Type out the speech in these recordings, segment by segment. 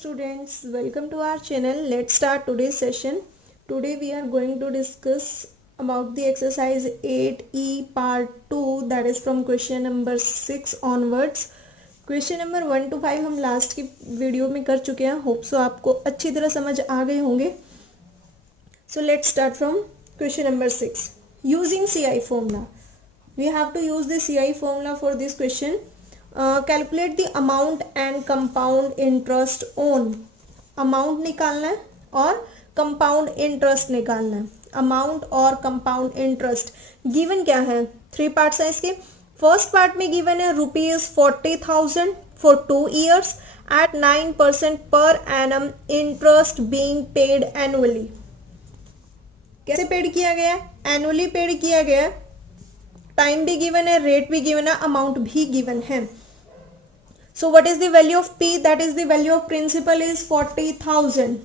students, welcome to our channel. Let's start today's session. Today we are going to discuss about the exercise 8E part 2, that is from question number 6 onwards. Question number 1 to 5 हम last की video में कर चुके हैं. Hope so आपको अच्छी तरह समझ आ गए होंगे. So let's start from question number 6. Using CI formula. We have to use the CI formula for this question. Calculate the amount and compound interest on. Amount निकालना है और कंपाउंड इंटरेस्ट निकालना है. अमाउंट और कंपाउंड इंटरेस्ट गिवन क्या है, 3 parts हैं इसके. फर्स्ट पार्ट में गिवन है ₹40,000 फॉर 2 years एट 9% पर annum interest being paid annually. कैसे पेड किया गया है? एनुअली पेड किया गया है. टाइम भी गिवन है, रेट भी गिवन है, अमाउंट भी गिवन है. So what is the value of P? That is the value of principal is 40,000.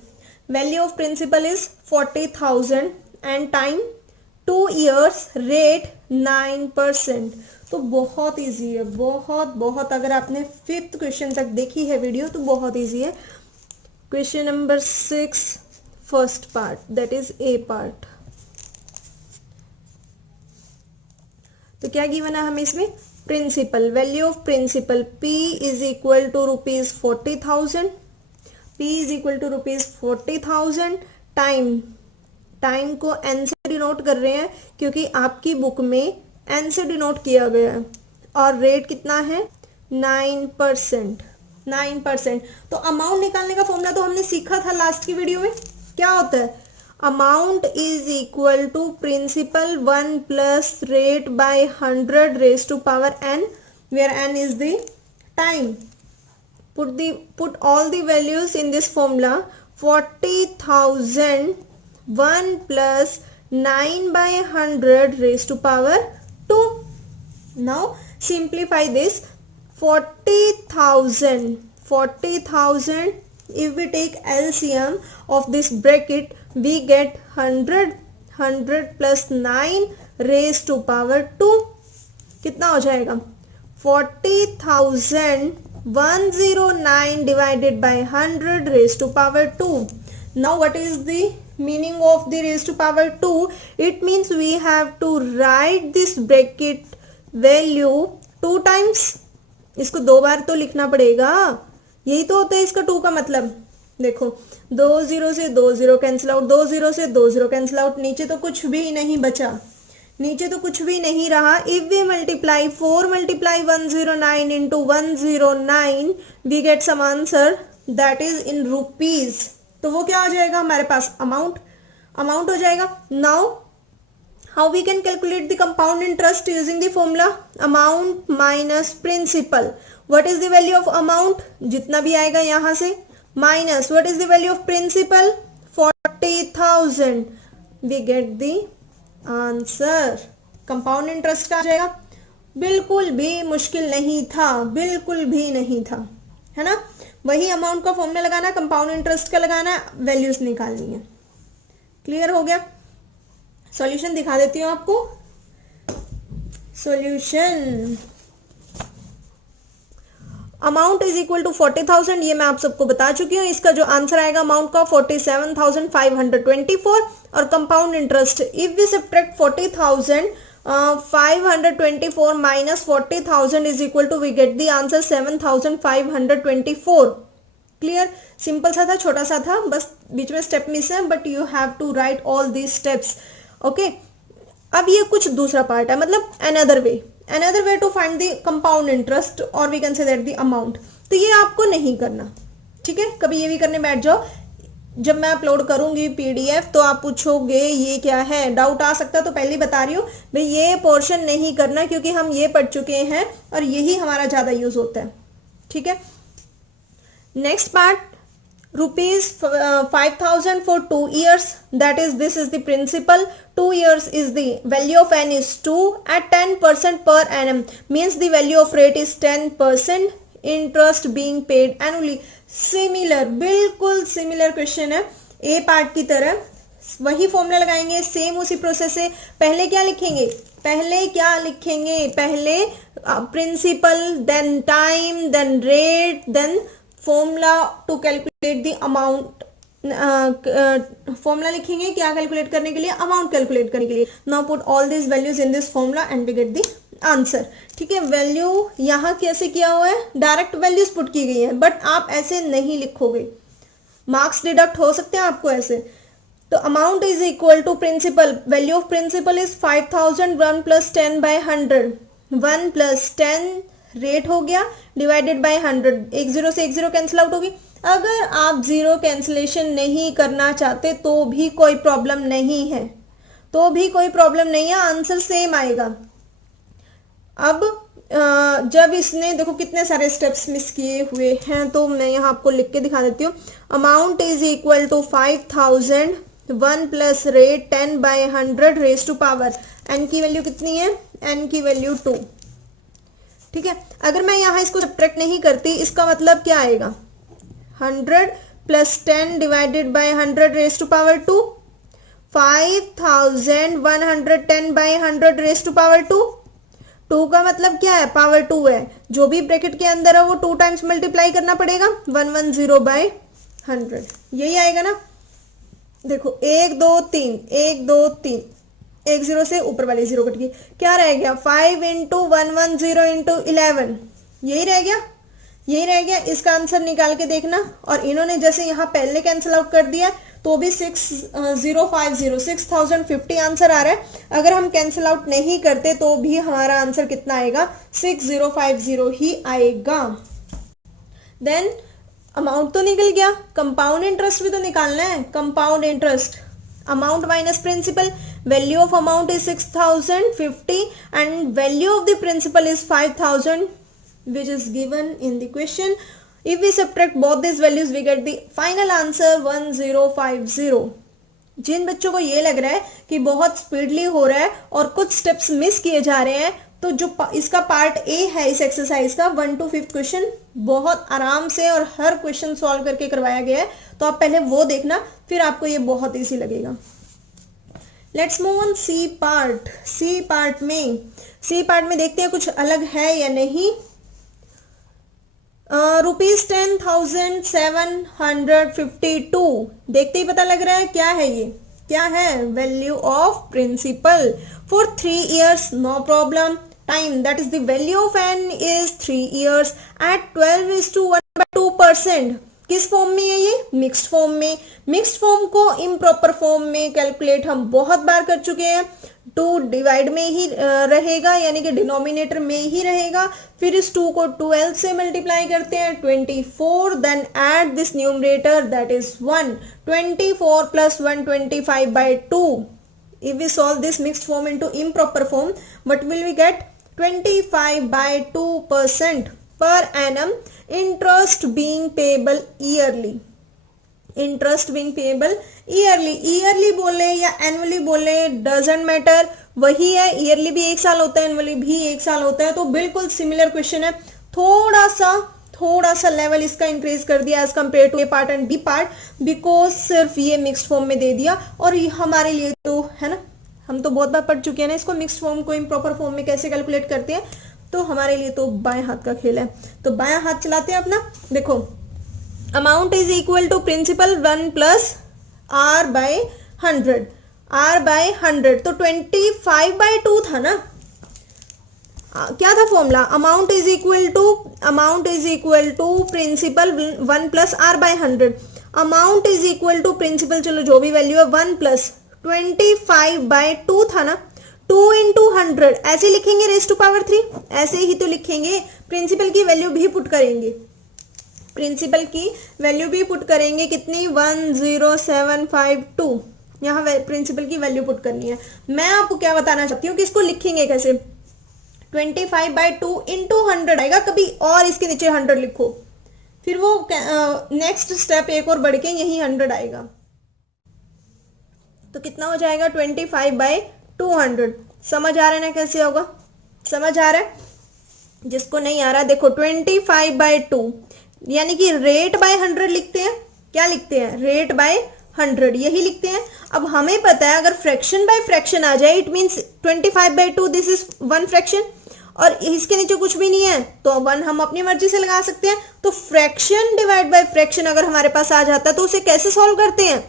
Value of principal is 40,000 and time 2 years, rate 9%. तो बहुत इजी है, बहुत. अगर आपने 5th क्वेश्चन तक देखी है वीडियो तो बहुत इजी है. Question number 6 first part, that is A part. तो क्या गिवन है हमें इसमें? Principal, value of principal P is equal to ₹40,000. P is equal to ₹40,000. Time को N से डिनोट कर रहे हैं क्योंकि आपकी बुक में N से डिनोट किया गया है. और रेट कितना है? 9%. तो अमाउंट निकालने का फॉर्मूला तो हमने सीखा था लास्ट की वीडियो में. क्या होता है? Amount is equal to principal 1 plus rate by 100 raise to power n, where n is the time. Put all the values in this formula. 40,000 1 plus 9 by 100 raised to power 2. Now simplify this. 40,000 if we take LCM of this bracket, we get 100 plus 9 raised to power 2. कितना हो जाएगा? 40,109 divided by 100 raised to power 2. Now what is the meaning of the raised to power 2? It means we have to write this bracket value 2 times. इसको 2 बार तो लिखना पड़ेगा. यही तो होता है इसका 2 का मतलब. देखो 2 0 से 2 0 कैंसिल आउट, 2 0 से 2 0 कैंसिल आउट. नीचे तो कुछ भी नहीं बचा, नीचे तो कुछ भी नहीं रहा. If we multiply 4 multiply 109 into 109 we get some answer that is in rupees. तो वो क्या हो जाएगा हमारे पास? अमाउंट हो जाएगा. Now how we can calculate the compound interest using the formula amount minus principal. What is the value of amount? जितना भी आएगा यहां से, minus what is the value of principal? 40,000. We get the answer. Compound interest का आ जाएगा. बिल्कुल भी मुश्किल नहीं था, बिल्कुल भी नहीं था, है ना. वही अमाउंट का फॉर्मूला लगाना, कंपाउंड इंटरेस्ट का लगाना, वैल्यूज निकालनी है. क्लियर हो गया? सॉल्यूशन दिखा देती हूँ आपको. Solution amount is equal to 40,000, ये मैं आप सबको बता चुकी हूँ. इसका जो आंसर आएगा अमाउंट का 47,524. और compound interest, if we subtract 40,524 minus 40,000 is equal to we get the answer 7,524. Clear? Simple सा था, छोटा सा था, बस बीच में स्टेप मिस है, but you have to write all these steps. Okay, अब ये कुछ दूसरा पार्ट है, मतलब another way to find the compound interest or we can say that the amount. तो ये आपको नहीं करना, ठीक है. कभी ये भी करने बैठ जाओ, जब मैं अपलोड करूंगी PDF तो आप पूछोगे ये क्या है, डाउट आ सकता है. तो पहले बता रही हूँ भाई, ये पोर्शन नहीं करना क्योंकि हम ये पढ़ चुके हैं और यही हमारा ज्यादा यूज होता है, ठीक है. Next part, ₹5,000 for 2 years, that is this is the principal. 2 years is the value of n is 2 at 10% per annum, means the value of rate is 10%, interest being paid annually. Similar, बिल्कुल similar question है A part की तरह. वही formula लगाएंगे, same उसी process से. पहले क्या लिखेंगे? पहले principal, then time, then rate, then formula to calculate the amount, formula लिखेंगे क्या कैलकुलेट करने के लिए, अमाउंट कैलकुलेट करने के लिए. Now put all this values in this formula and we get the answer. ठीक है, वैल्यू यहाँ कैसे किया हुआ है, डायरेक्ट वैल्यूज पुट की गई है, बट आप ऐसे नहीं लिखोगे, मार्क्स डिडक्ट हो सकते हैं आपको ऐसे. तो amount is equal to principal, value of principal is 5000, 1 + 10 / 100, 1 + 10 rate हो गया डिवाइडेड बाय 100. एक जीरो से एक जीरो कैंसिल आउट होगी. अगर आप जीरो कैंसिलेशन नहीं करना चाहते तो भी कोई प्रॉब्लम नहीं है, तो भी कोई प्रॉब्लम नहीं है, आंसर सेम आएगा. अब जब इसने देखो कितने सारे स्टेप्स मिस किए हुए हैं, तो मैं यहाँ आपको लिख के दिखा देती हूँ. Amount is equal to 5000, 1 + rate 10 / 100 raise to power, n की वैल्यू कितनी है, n की वैल्यू 2. ठीक है, अगर मैं यहाँ इसको सब्ट्रैक्ट नहीं करती, इसका मतलब क्या आएगा, 100 + 10 divided by 100 raise to power 2, 5110 / 100 raise to power 2. 2 का मतलब क्या है, पावर 2 है, जो भी ब्रैकेट के अंदर है वो 2 टाइम्स मल्टीप्लाई करना पड़ेगा, 110 / 100, यही आएगा ना. देखो 1 2 3, 1 2 3, एक जीरो से ऊपर वाली जीरो कट गई, क्या रह गया, 5 × 110 × 11, यही रह गया, यही रह गया. इसका आंसर निकाल के देखना. और इन्होंने जैसे यहाँ पहले कैंसिल आउट कर दिया तो भी 6050 आंसर आ रहा है. अगर हम कैंसिल आउट नहीं करते तो भी हमारा आंसर कितना आएगा, 6050 ही आएगा. देन अमाउंट तो निकल गया, कंपाउंड इंटरेस्ट भी तो निकालना है. Compound interest, amount minus principal, value of amount is 6050 and value of the principal is 5000, which is given in the question. If we subtract both these values we get the final answer 1050. जिन बच्चों को ये लग रहा है कि बहुत speedly हो रहा है और कुछ स्टेप्स मिस किए जा रहे हैं, तो जो इसका पार्ट ए है इस एक्सरसाइज का 1 to 5 क्वेश्चन बहुत आराम से और हर क्वेश्चन सॉल्व करके करवाया गया है, तो आप पहले वो देखना, फिर आपको ये बहुत इजी लगेगा. Let's move on C part. C part में देखते हैं कुछ अलग है या नहीं. ₹10,752 देखते ही पता लग रहा है क्या है, ये क्या है, value of principal for 3 years, no problem. Time, that is the value of n is 3 years at 12:1/2%. किस फॉर्म में है ये, मिक्स्ड फॉर्म में. मिक्स्ड फॉर्म को इम्प्रॉपर फॉर्म में कैलकुलेट हम बहुत बार कर चुके हैं. 2 डिवाइड में ही रहेगा, यानी कि डिनोमिनेटर में ही रहेगा. फिर इस 2 को 12 से मल्टीप्लाई करते हैं, 24, then add this numerator that is 1, 24 + 1 25/2. If we solve this mixed form into improper form, what will we get, 25/2% per annum interest being payable yearly. Interest being payable yearly, yearly बोले या annually बोले doesn't matter, वही है. Yearly भी 1 साल होता है, annually भी 1 साल होता है, तो बिल्कुल सिमिलर क्वेश्चन है. थोड़ा सा लेवल इसका इंक्रीज कर दिया as compare to A part and B part, because सिर्फ ये मिक्स्ड फॉर्म में दे दिया. और ये हमारे लिए तो है ना, हम तो बहुत बार पढ़ चुके हैं ना इसको, मिक्स्ड फॉर्म को इम्प्रॉपर फॉर्म में कैसे कैलकुलेट करते हैं, तो हमारे लिए तो बाएं हाथ का खेल है. तो बायां हाथ चलाते हैं अपना. देखो amount is equal to principal 1 + r/100, r/100, तो 25/2 था ना. क्या था formula, amount is equal to principal 1 + r/100. Amount is equal to principal, चलो जो भी वैल्यू है 1 + 25/2 था ना. 2 × 100 ऐसे लिखेंगे रेज़ टू पावर 3, ऐसे ही तो लिखेंगे. प्रिंसिपल की वैल्यू भी पुट करेंगे, प्रिंसिपल की वैल्यू भी पुट करेंगे, कितनी 10752. यहाँ प्रिंसिपल की वैल्यू पुट करनी है. मैं आपको क्या बताना चाहती हूँ कि इसको लिखेंगे कैसे, 25/2 × 100 आएगा कभी, और इसके नीचे 100 लिखो, फिर वो नेक्स्ट स्टेप एक और बढ़ के यही 100 आएगा, तो कितना हो जाएगा 25/200. समझ आ रहा है ना कैसे होगा, समझ आ रहा है. जिसको नहीं आ रहा देखो 25/2 यानी कि रेट बाय 100 लिखते हैं, क्या लिखते हैं, रेट बाय 100 यही लिखते हैं. अब हमें पता है अगर फ्रैक्शन बाय फ्रैक्शन आ जाए, it means 25/2 this is 1 fraction, और इसके नीचे कुछ भी नहीं है तो 1 हम अपनी मर्जी से लगा सकते हैं। तो फ्रैक्शन डिवाइड बाय फ्रैक्शन अगर हमारे पास आ जाता है तो उसे कैसे सॉल्व करते हैं,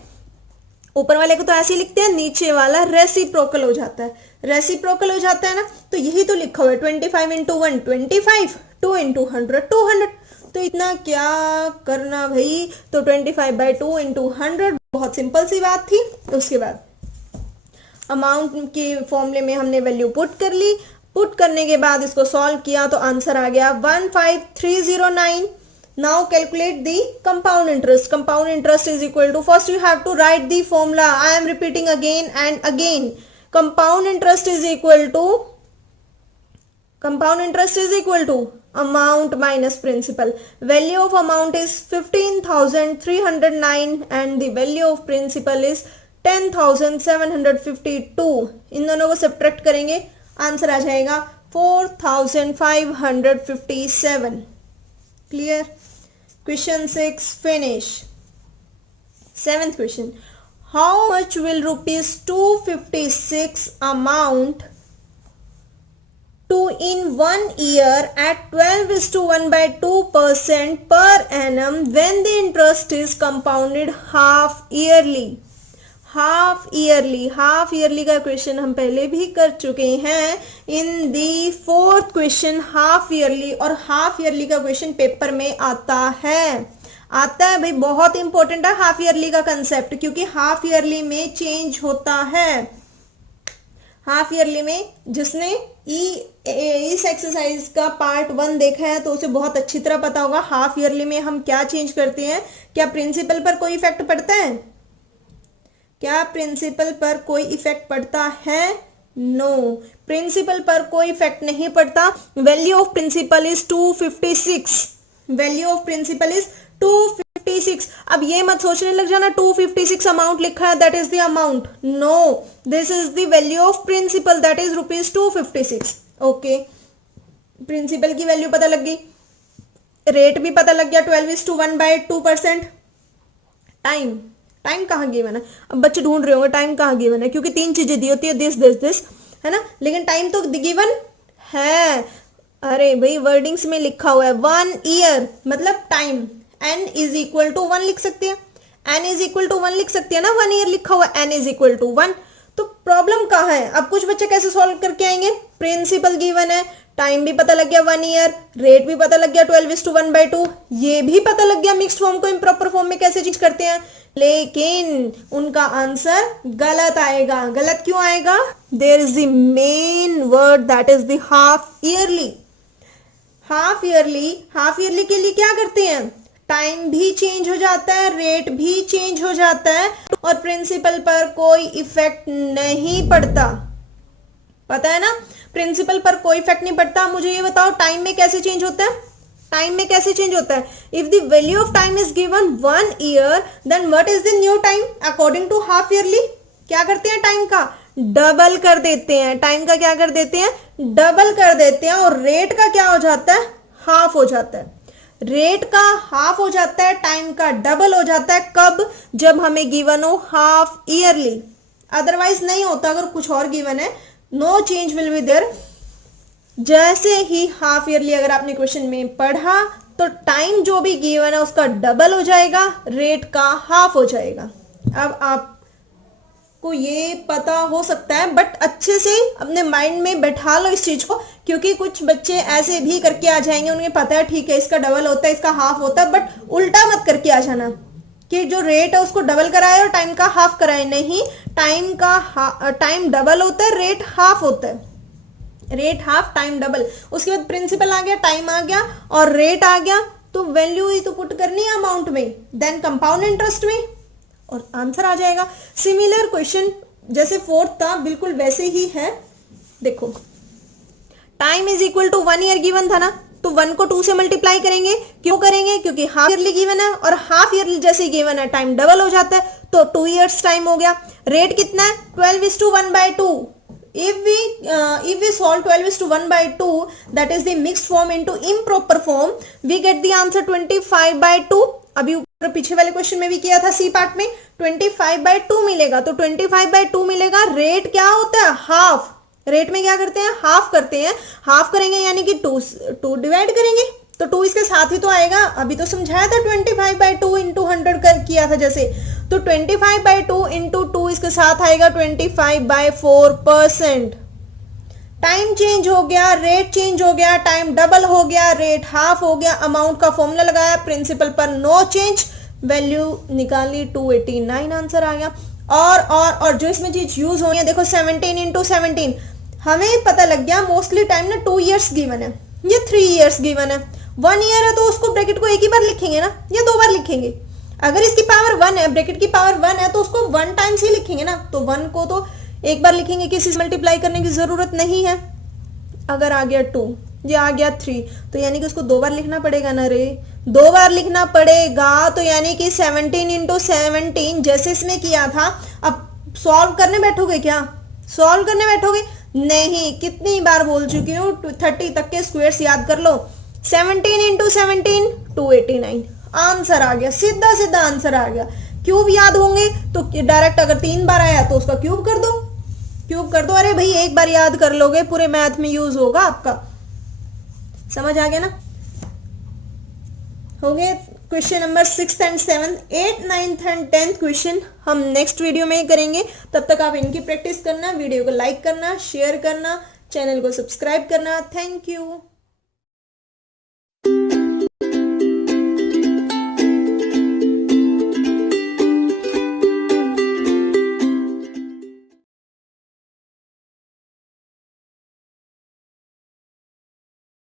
ऊपर वाले को तो ऐसे ही लिखते हैं, नीचे वाला रेसिप्रोकल हो जाता है, रेसिप्रोकल हो जाता है ना। तो यही तो लिखा हुआ है 25 इंटू 1 25, 2 इंटू 100 200। तो इतना क्या करना भाई, तो 25/2 इंटू 100, बहुत सिंपल सी बात थी। तो उसके बाद अमाउंट के फॉर्मूले में हमने वैल्यू पुट कर ली, पुट करने के बाद इसको सॉल्व किया तो आंसर आ गया 15309। Now calculate the compound interest. Compound interest is equal to, first you have to write the formula. I am repeating again and again. Compound interest is equal to amount minus principal. Value of amount is 15,309 and the value of principal is 10,752. इन दोनों को subtract करेंगे, answer आ जाएगा 4,557. Clear? Question 6 finish. 7th question. How much will rupees 256 amount to in 1 year at 12:1/2% per annum when the interest is compounded half yearly? Half yearly का question हम पहले भी कर चुके हैं इन दी 4th क्वेश्चन हाफ ईयरली, और half yearly का question paper में आता है भाई, बहुत इंपॉर्टेंट है हाफ ईयरली का कंसेप्ट, क्योंकि हाफ ईयरली में चेंज होता है। हाफ ईयरली में जिसने इस एक्सरसाइज का पार्ट 1 देखा है तो उसे बहुत अच्छी तरह पता होगा हाफ ईयरली में हम क्या चेंज करते हैं। क्या प्रिंसिपल पर कोई इफेक्ट पड़ता है? क्या प्रिंसिपल पर कोई इफेक्ट पड़ता है? नो, प्रिंसिपल पर कोई इफेक्ट नहीं पड़ता। Value of principal is 256, value of principal is 256। अब ये मत सोचने लग जाना 256 अमाउंट लिखा है that is the amount, no, this is the value of principal that is rupees 256। Okay, principal की वैल्यू पता लग गई, रेट भी पता लग गया 12:1/2%। टाइम कहाँ गिवन है? अब बच्चे ढूंढ रहे होंगे टाइम कहाँ गिवन है, क्योंकि 3 चीजें दी होती है, दिस है ना, लेकिन टाइम तो गिवन है। अरे भाई वर्डिंग्स में लिखा हुआ है 1 ईयर मतलब time, n is equal to 1 लिख सकते हैं, n इज इक्वल टू 1 लिख सकते हैं ना, 1 ईयर लिखा हुआ n इज इक्वल टू 1। तो प्रॉब्लम कहाँ है? अब कुछ बच्चे कैसे सॉल्व करके आएंगे, प्रिंसिपल गिवन है, टाइम भी पता लग गया 1 ईयर, रेट भी पता लग गया 12:1/2, ये भी पता लग गया मिक्स्ड फॉर्म को इम्प्रॉपर फॉर्म में कैसे चेंज करते हैं, लेकिन उनका आंसर गलत आएगा। गलत क्यों आएगा? There is the main word that is the half yearly. Half yearly के लिए क्या करते हैं, टाइम भी चेंज हो जाता है, रेट भी चेंज हो जाता है और प्रिंसिपल पर कोई इफेक्ट नहीं पड़ता। पता है ना, प्रिंसिपल पर कोई इफेक्ट नहीं पड़ता। मुझे ये बताओ टाइम में कैसे चेंज होता है, टाइम में कैसे चेंज होता है? If the value of time is given 1 year then what is the new time according to half yearly? क्या करते हैं, टाइम का डबल कर देते हैं, टाइम का क्या कर देते हैं, डबल कर देते हैं। और रेट का क्या हो जाता है, हाफ हो जाता है। रेट का हाफ हो जाता है, टाइम का डबल हो जाता है। कब? जब हमें गिवन हो हाफ ईयरली, अदरवाइज नहीं होता। अगर कुछ और गिवन है no change will be there. जैसे ही हाफ ईयरली अगर आपने क्वेश्चन में पढ़ा तो टाइम जो भी गिवन है उसका डबल हो जाएगा, रेट का हाफ हो जाएगा। अब आपको ये पता हो सकता है बट अच्छे से अपने माइंड में बैठा लो इस चीज को, क्योंकि कुछ बच्चे ऐसे भी करके आ जाएंगे, उन्हें पता है ठीक है इसका डबल होता है इसका हाफ होता है, बट उल्टा मत करके आ जाना कि जो रेट है उसको डबल कराए और टाइम का हाफ कराए। नहीं, टाइम डबल होता है, रेट हाफ होता है, रेट हाफ टाइम डबल। उसके बाद प्रिंसिपल आ गया, टाइम आ गया और रेट आ गया, तो वैल्यू ही तो पुट करनी है अमाउंट में, देन कंपाउंड इंटरेस्ट में और आंसर आ जाएगा। सिमिलर क्वेश्चन जैसे 4th था बिल्कुल वैसे ही है। देखो time is equal to 1 year given था ना, तो 1 को 2 से मल्टीप्लाई करेंगे। क्यों करेंगे? क्योंकि हाफ ईयरली गिवन है और हाफ ईयरली जैसे गिवन है टाइम डबल हो जाता है, तो 2 ईयर्स टाइम हो गया। रेट कितना है? 12:1/2। If we solve 12:1/2 that is the mixed form into improper form, we get the answer 25/2। अभी ऊपर पीछे वाले क्वेश्चन में भी किया था सी पार्ट में, 25/2 मिलेगा, तो 25/2 मिलेगा। रेट क्या होता है? हाफ। रेट में क्या करते हैं, हाफ करते हैं, हाफ करेंगे यानी कि टू डिवाइड करेंगे तो 2 इसके साथ ही तो आएगा। अभी तो समझाया था 25/2 इंटू 100 कर किया था जैसे, तो 25/2 इंटू 2 इसके साथ आएगा 25/4%। टाइम चेंज हो गया, रेट चेंज हो गया, टाइम डबल हो गया, रेट हाफ हो गया, अमाउंट का फॉर्मूला लगाया, प्रिंसिपल पर नो चेंज, वैल्यू निकाली 289 आंसर आ गया। और जो इसमें चीज यूज हो रही है देखो 17 इंटू 17, हमें पता लग गया मोस्टली टाइम ना 2 ईयर्स गिवन है या 3 ईयर्स गिवन है। 1 ईयर है तो उसको ब्रैकेट को एक ही बार लिखेंगे ना या 2 बार लिखेंगे। अगर इसकी पावर 1 है, ब्रैकेट की पावर 1 है तो उसको 1 टाइम्स ही लिखेंगे ना, तो 1 को तो एक बार लिखेंगे, किसी से मल्टीप्लाई करने की जरूरत नहीं है। अगर आ गया 2, ये आ गया 3, तो यानी कि उसको 2 बार लिखना पड़ेगा ना रे, 2 बार लिखना पड़ेगा। तो यानी कि 17 इंटू 17 जैसे इसमें किया था, अब सॉल्व करने बैठोगे क्या, सॉल्व करने बैठोगे नहीं, कितनी बार बोल चुकी हूँ 30 तक के स्क्वायर्स याद कर लो। 17 इंटू 17 289 आंसर आ गया, सीधा सीधा आंसर आ गया। क्यूब याद होंगे तो डायरेक्ट अगर 3 बार आया तो उसका क्यूब कर दो, क्यूब कर दो। अरे भाई एक बार याद कर लोगे पूरे मैथ में यूज होगा आपका, समझ आ गया ना। हो गए question number 6 and 7, 8, 9 and 10 question हम नेक्स्ट वीडियो में ही करेंगे। तब तक आप इनकी प्रैक्टिस करना, वीडियो को लाइक करना, शेयर करना, चैनल को सब्सक्राइब करना। Thank you.